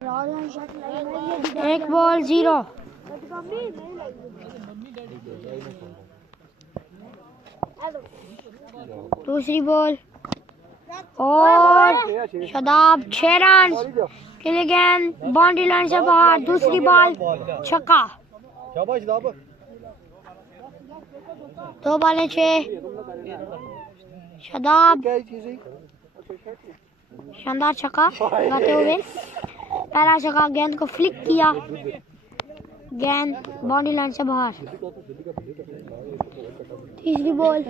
एक बॉल 0। दूसरी बॉल और शादाब 6 रन के लिए गेंद बाउंड्री लाइन से बाहर। दूसरी बॉल छक्का। 2 बॉलें 6। शादाब शानदार छक्का लगाते हुए पहला छक्का, गेंद को फ्लिक किया, गेंद बाउंड्री लाइन से बाहर। तीसरी बॉल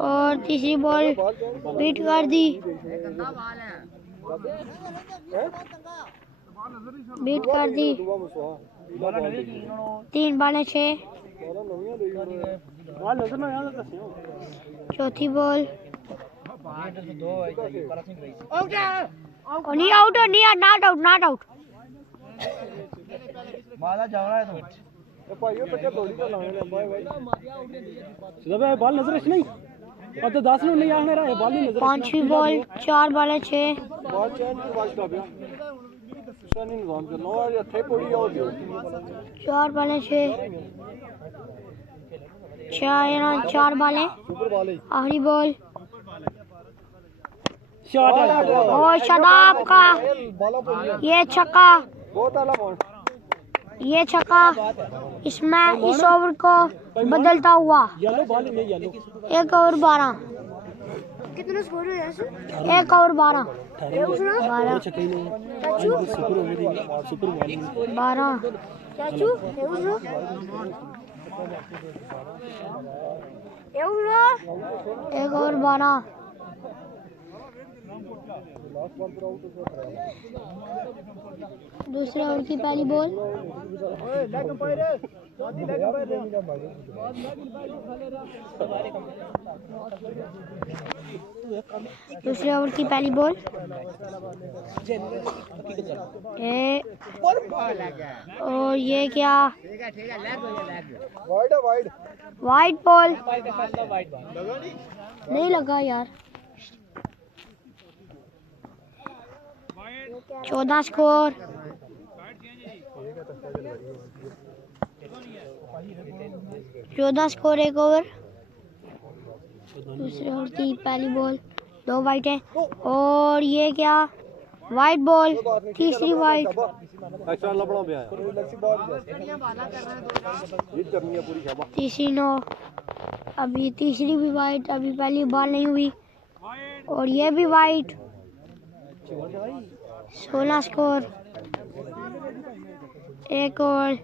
और तीसरी बॉल बीट कर दी, बीट कर दी। 3 बॉलें 6। चौथी बॉल नहीं आउट, नहीं नॉट आउट, नॉट आउट। पांचवी बॉल 4 बॉलें 6। 4 बॉलें 6। 4 बॉलें। आखिरी बॉल और शादाब का ये छक्का, ये छक्का इसमें इस ओवर को बदलता हुआ। 1 ओवर 12। कितना स्कोर है? 1 ओवर 12। 12 चाचू 1 ओवर 12। दूसरे ओवर की पहली बॉल दूसरे ओवर की पहली बॉल और ये क्या, वाइड बॉल नहीं लगा यार। 14 स्कोर। एक ओवर। दूसरे ओवर की पहली बॉल 2 वाइट है और ये क्या, वाइट बॉल। तीसरी वाइट। तीसरी 9। अभी तीसरी भी वाइट, अभी पहली बॉल नहीं हुई और ये भी वाइट। 16 स्कोर। एक और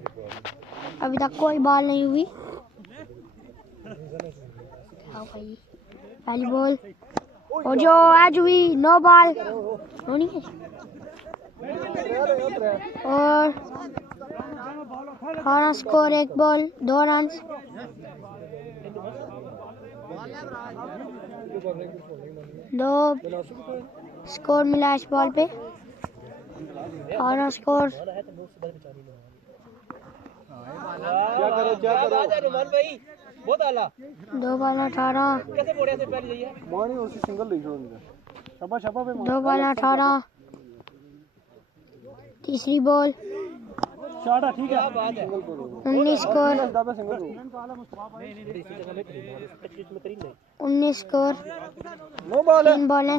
अभी तक कोई बॉल नहीं हुई। पहली बॉल और जो आज हुई 9 बॉल होनी है और 18 स्कोर। 1 ball 2 run. दो स्कोर मिला इस बॉल पे। 18 स्कोर। दो बॉल 18। 2 बॉल 18। तीसरी बॉल 19 स्कोर। 19 स्कोर। 3 बॉलें।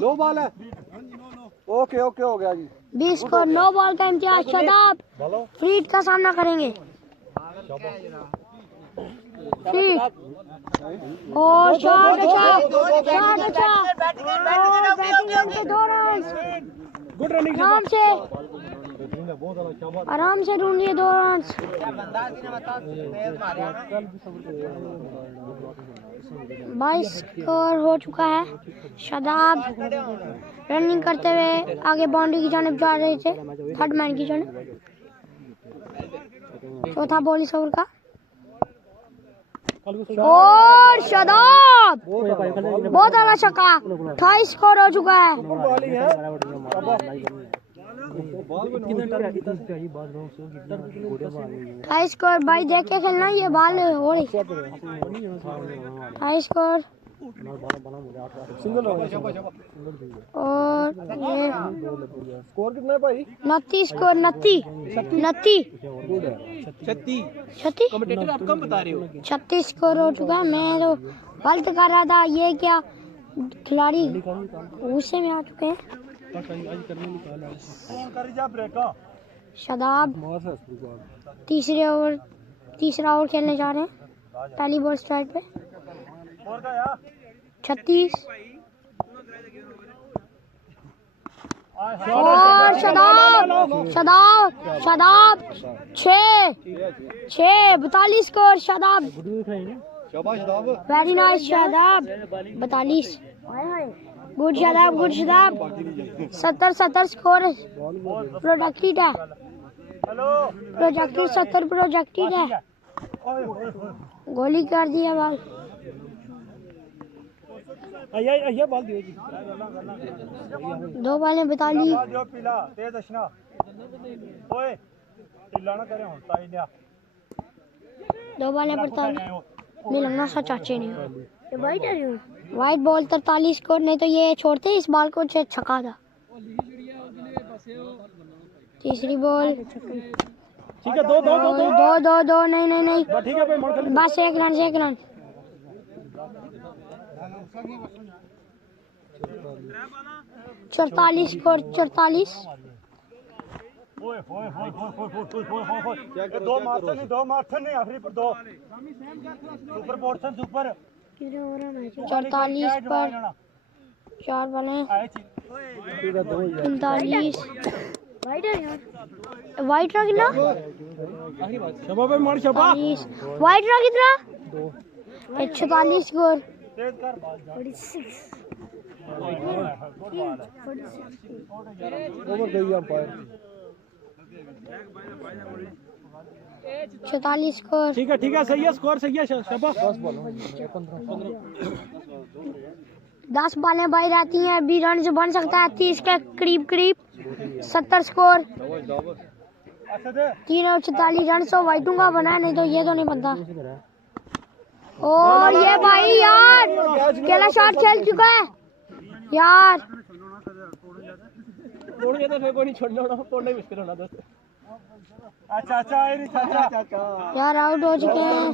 ओके ओके हो गया जी। 20 स्कोर। 9 बॉल का इम्तियाज। शादाब फ्रीड का सामना करेंगे। फ्रीड और शॉट अच्छा, शॉट अच्छा और बैटिंग के 2 रन। आराम से ढूंढ लिए 2 रन। 22 स्कोर हो चुका है। शादाब रनिंग करते हुए आगे बाउंड्री की जानिब जा रहे थे, थर्ड मैन की जानिब। चौथा बॉल इस ओवर का और शादाब बहुत आला छक्का। 28 स्कोर हो चुका है। 28 स्कोर। भाई देख के खेलना, ये बॉल हो रही। 28 स्कोर। सिंगल हो गया और ये स्कोर कितना है भाई 29 स्कोर 29 कमेंटेटर आप कम बता रहे हो 36 स्कोर हो चुका है। मैं तो गलत कर रहा था। ये क्या खिलाड़ी गुस्से में आ चुके हैं। शादाब तीसरा ओवर खेलने जा रहे हैं। पहली बॉल स्ट्राइक पे 36 और Shadab 42 score Shadab very nice Shadab 42 good Shadab 70 score प्रोडक्टेड है 70 प्रोडक्टेड है। गोली कर दिया बॉल बॉल दियो जी 2 बॉलें 42 2 बॉलें 45 मैं लगना सा चाचे नहीं वाइट बॉल 43 स्कोर नहीं तो ये छोड़ते इस बॉल को छक्का था। तीसरी बॉल ठीक है दो नहीं ठीक है भाई बस एक रन 44 स्कोर 44 दो मार्सन नहीं आखिरी पर 2 सुपर पोर्शन सुपर 44 पर 4 बॉलें 45 वाइट रहा कितना वाइट रहा कितना 46 स्कोर ओवर गई अंपायर 46 स्कोर ठीक है सही है स्कोर सही है शाबाश 10 बॉलें बाई रहती हैं। अभी रन बन सकता है 30 के करीब 70 स्कोर 3 और 44 रन सो वाइटों का बना है नहीं तो ये तो नहीं बनता। और ये भाई यार केला शॉट खेल चुका है यार यार आउट हो चुके हैं।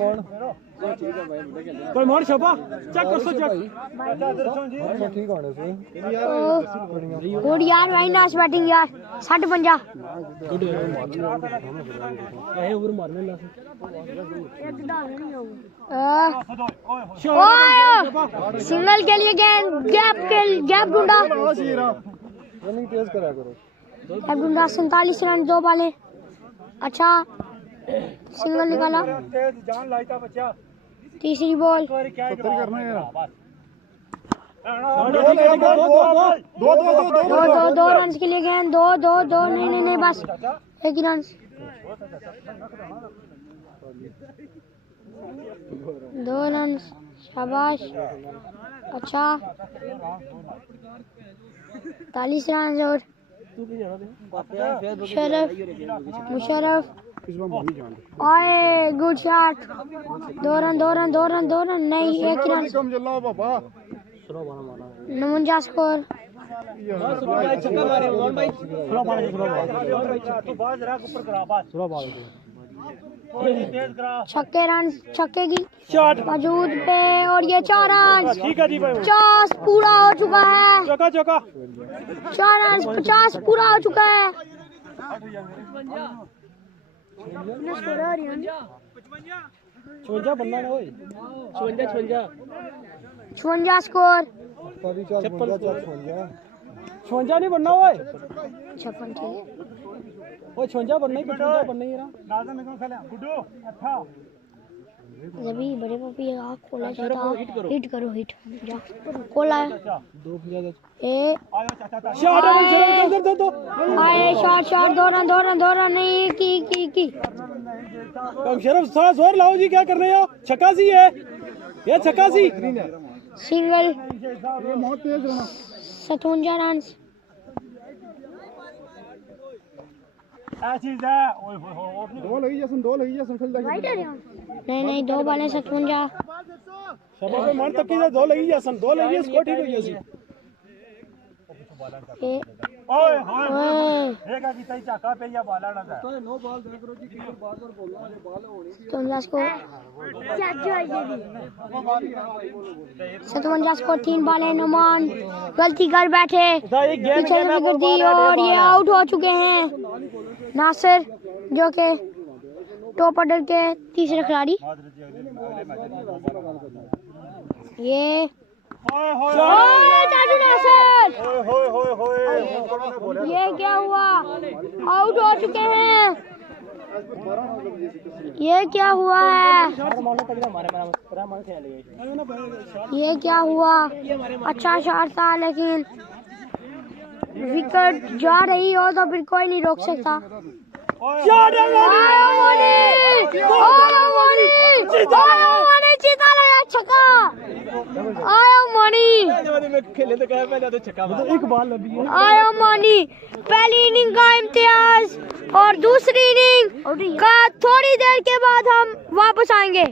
कोई मोड़ छपा चेक कर ठीक गुड यार भाई नाइस बैटिंग यार 60-50 सिंगल के लिए गैप ढूंढा रनिंग तेज करा करो गैप ढूंढा 47 रन 2 बॉलें अच्छा सिंगल निकाला तीसरी बॉल 70 करना है दो रन के लिए गए 2 नहीं बस एक ही रन 2 रन शाबाश अच्छा 40 रन और मुशर्रफ आए गुड शॉट 2 रन नहीं एक ही रन 49 स्कोर छक्के की मौजूद पे और ये 4 रन 50 पूरा हो चुका है 4 रन 50 पूरा हो चुका है 56 स्कोर 56 नहीं बनना ओए 56 ठीक ओए 56 बनना ही 55 बनना ही रहा जभी बड़े पापी आँख खोला चाहता हिट करो हिट जा खोला है ए आए शॉट 2 रन नहीं की शरफ थोड़ा जोर लाओ जी क्या कर रहे हो छक्का सी है ये छक्का सी सिंगल बहुत तेज रहना 57 रन दो लगी जैसन खेल नहीं 2 बॉलें 57 शबा पे मन तक की दो लगी जसन दो लगी स्कोर ठीक हो गई सी ओए होए हेगा की तई चाका पे या बाला ना था नो बॉल देख रो जी किधर बात और बोलना है बॉल होनी थी 57 को सतवंजा को 3 बॉलें नुमान गलती कर बैठे पीछे कर दी और ये आउट हो चुके हैं नासिर जो के टॉप ऑर्डर के तीसरे खिलाड़ी ये चाचू नासिर ये क्या हुआ आउट हो चुके हैं ये क्या हुआ है ये क्या हुआ अच्छा शॉट था लेकिन विकेट जा रही हो तो फिर कोई नहीं रोक सकता चीता लगा छक्का आया मनी खेले तो कहा पहले तो छक्का एक बॉल लगी है आया मनी पहली इनिंग का इम्तियाज और दूसरी इनिंग का थोड़ी देर के बाद हम वापस आएंगे।